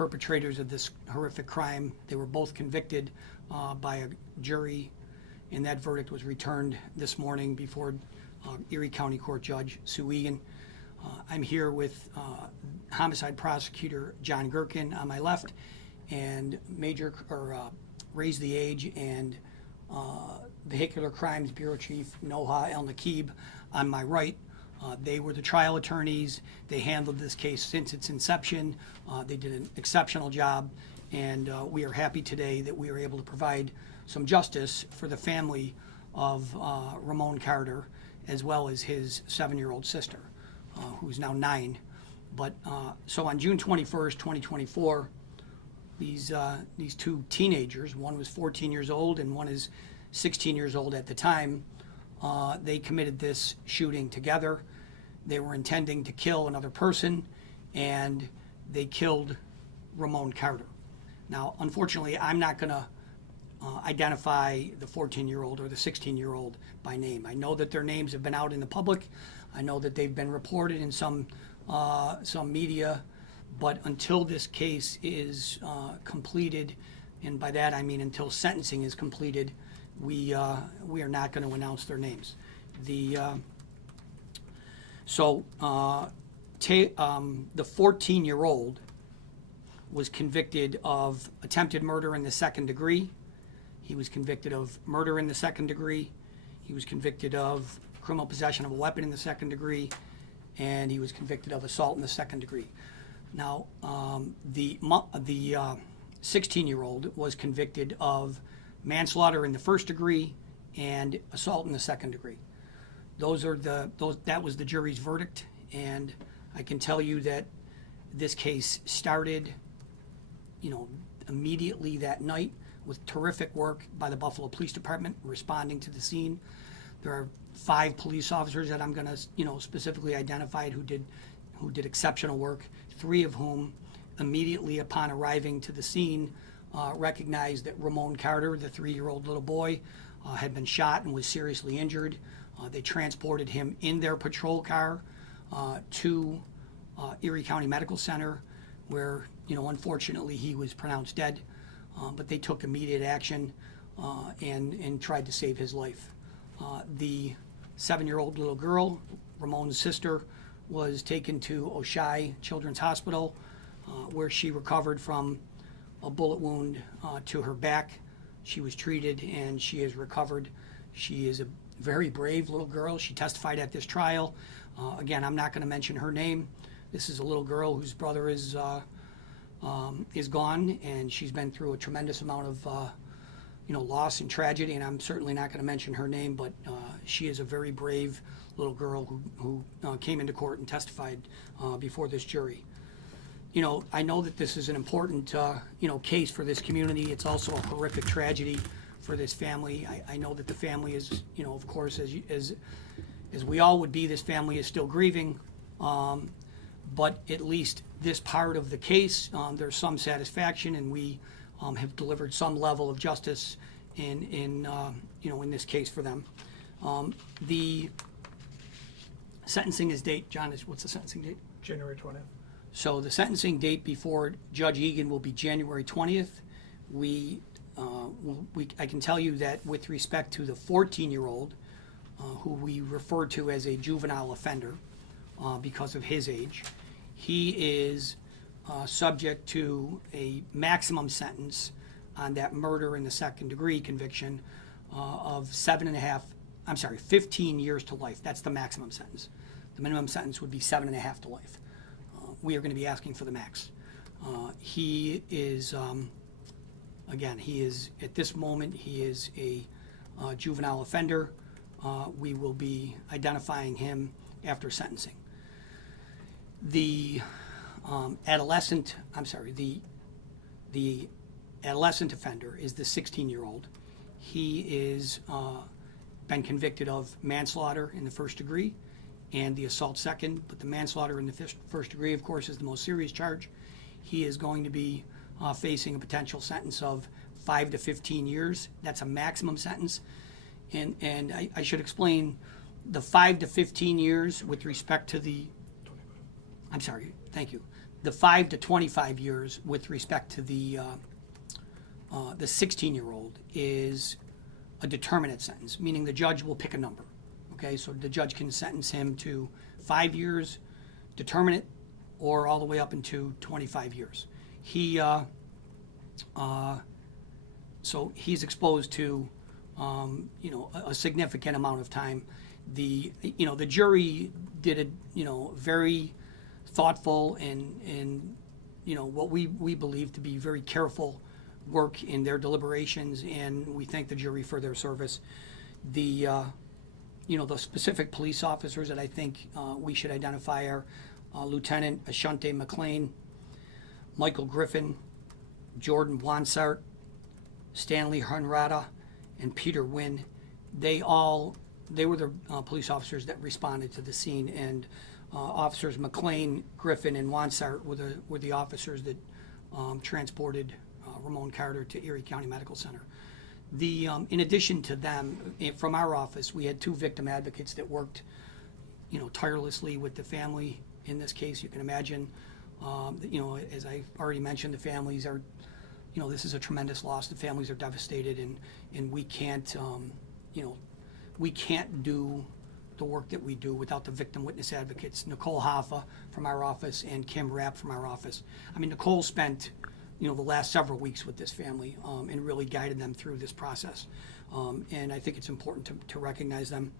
perpetrators of this horrific crime. They were both convicted by a jury, and that verdict was returned this morning before Erie County Court Judge Sue Egan. I'm here with homicide prosecutor John Gherkin on my left, and Raise the Age and Vehicular Crimes Bureau Chief Noha El Nakib on my right. They were the trial attorneys. They handled this case since its inception. They did an exceptional job, and we are happy today that we are able to provide some justice for the family of Ramon Carter, as well as his 7-year-old sister, who's now 9. But so on June 21st, 2024, these two teenagers, one was 14 years old and one is 16 years old at the time, they committed this shooting together. They were intending to kill another person, and they killed Ramon Carter. Now, unfortunately, I'm not going to identify the 14-year-old or the 16-year-old by name. I know that their names have been out in the public. I know that they've been reported in some media, but until this case is completed, and by that I mean until sentencing is completed, we are not going to announce their names. The 14-year-old was convicted of attempted murder in the second degree. He was convicted of murder in the second degree. He was convicted of criminal possession of a weapon in the second degree, and he was convicted of assault in the second degree. Now, the 16-year-old was convicted of manslaughter in the first degree and assault in the second degree. That was the jury's verdict, and I can tell you that this case started, immediately that night with terrific work by the Buffalo Police Department responding to the scene. There are 5 police officers that I'm going to, specifically identify who did exceptional work. 3 of whom, immediately upon arriving to the scene, recognized that Ramon Carter, the 3-year-old little boy, had been shot and was seriously injured. They transported him in their patrol car to Erie County Medical Center, where, unfortunately he was pronounced dead. But they took immediate action and tried to save his life. The 7-year-old little girl, Ramon's sister, was taken to Oshai Children's Hospital, where she recovered from a bullet wound to her back. She was treated and she has recovered. She is a very brave little girl. She testified at this trial. Again, I'm not going to mention her name. This is a little girl whose brother is gone, and she's been through a tremendous amount of loss and tragedy, and I'm certainly not going to mention her name, but she is a very brave little girl who came into court and testified before this jury. I know that this is an important case for this community. It's also a horrific tragedy for this family. I know that the family is, of course, as we all would be, this family is still grieving, but at least this part of the case, there's some satisfaction, and we have delivered some level of justice in this case for them. The sentencing date, John, what's the sentencing date? January 20th. So the sentencing date before Judge Egan will be January 20th. I can tell you that with respect to the 14-year-old, who we refer to as a juvenile offender because of his age, he is subject to a maximum sentence on that murder in the second degree conviction of 15 years to life. That's the maximum sentence. The minimum sentence would be 7.5 to life. We are going to be asking for the max. He is, at this moment, he is a juvenile offender. We will be identifying him after sentencing. The adolescent offender is the 16-year-old. He is been convicted of manslaughter in the first degree and the assault second, but the manslaughter in the first degree, of course, is the most serious charge. He is going to be facing a potential sentence of 5 to 15 years. That's a maximum sentence. And I should explain the 5 to 15 years with respect to the, I'm sorry, thank you. the 5 to 25 years with respect to the 16-year-old is a determinate sentence, meaning the judge will pick a number. Okay, so the judge can sentence him to 5 years, determinate, or all the way up into 25 years. So he's exposed to, a significant amount of time. The jury did a, very thoughtful and what we believe to be very careful work in their deliberations, and we thank the jury for their service. The specific police officers that I think we should identify are Lieutenant Ashante McLean, Michael Griffin, Jordan Wansart, Stanley Hunrada, and Peter Wynn. They were the police officers that responded to the scene, and officers McLean, Griffin, and Wansart were the officers that transported Ramon Carter to Erie County Medical Center. In addition to them, from our office, we had 2 victim advocates that worked, tirelessly with the family. In this case, you can imagine, as I already mentioned, the families are, this is a tremendous loss. The families are devastated, and we can't, we can't do the work that we do without the victim witness advocates, Nicole Hoffa from our office and Kim Rapp from our office. I mean, Nicole spent, the last several weeks with this family and really guided them through this process. And I think it's important to recognize them.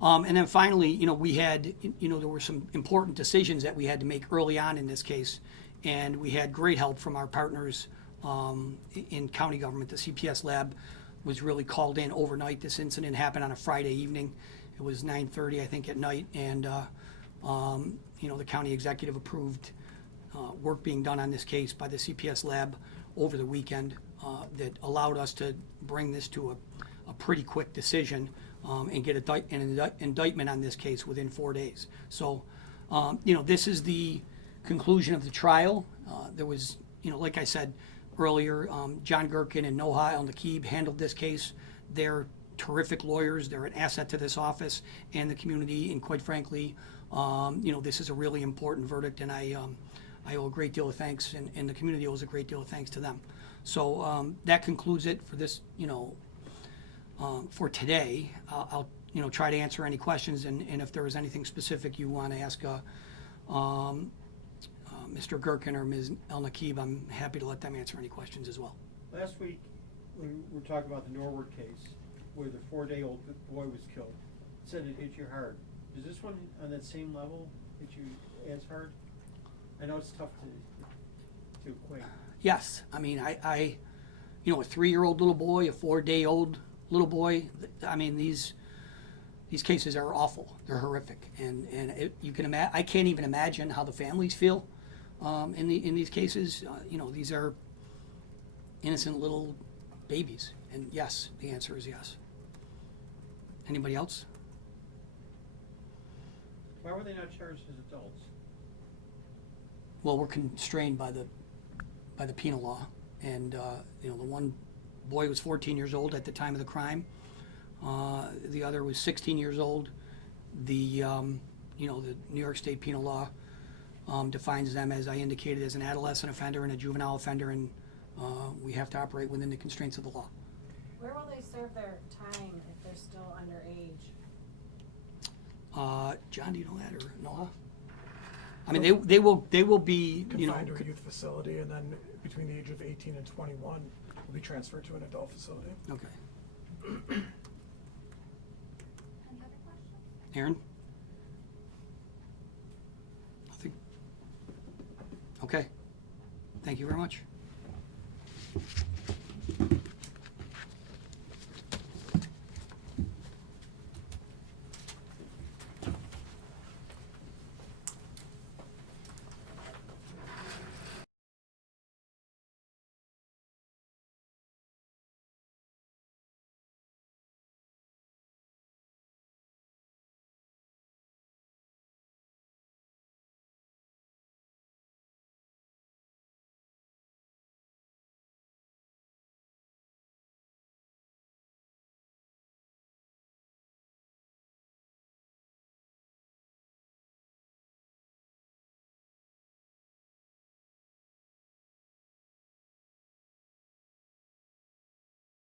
And then finally, we had, there were some important decisions that we had to make early on in this case, and we had great help from our partners in county government. The CPS lab was really called in overnight. This incident happened on a Friday evening. It was 9:30, I think, at night, and the county executive approved work being done on this case by the CPS lab over the weekend that allowed us to bring this to a pretty quick decision and get an indictment on this case within 4 days. So, this is the conclusion of the trial. There was, like I said earlier, John Gherkin and Noha El-Nakib handled this case. They're terrific lawyers. They're an asset to this office and the community, and quite frankly, this is a really important verdict, and I owe a great deal of thanks, and the community owes a great deal of thanks to them. So that concludes it for this, for today. I'll try to answer any questions, and if there is anything specific you want to ask Mr. Gherkin or Ms. El-Nakib, I'm happy to let them answer any questions as well. Last week, we were talking about the Norwood case, where the 4-day-old boy was killed. It said it hit you hard. Does this one, on that same level, hit you as hard? I know it's tough to equate. Yes, I mean, I a 3-year-old little boy, a 4-day-old little boy. I mean, these cases are awful. They're horrific, and you can imagine. I can't even imagine how the families feel in these cases. These are innocent little babies, and yes, the answer is yes. Anybody else? Why were they not charged as adults? Well, we're constrained by the penal law, and the one boy was 14 years old at the time of the crime. The other was 16 years old. The the New York State penal law defines them, as I indicated, as an adolescent offender and a juvenile offender, and we have to operate within the constraints of the law. Where will they serve their time if they're still underage? John, do you know that, or Noah? I mean, they will be confined to a youth facility, and then between the age of 18 and 21 will be transferred to an adult facility. Okay. Any other questions? Aaron? Nothing? Okay. Thank you very much.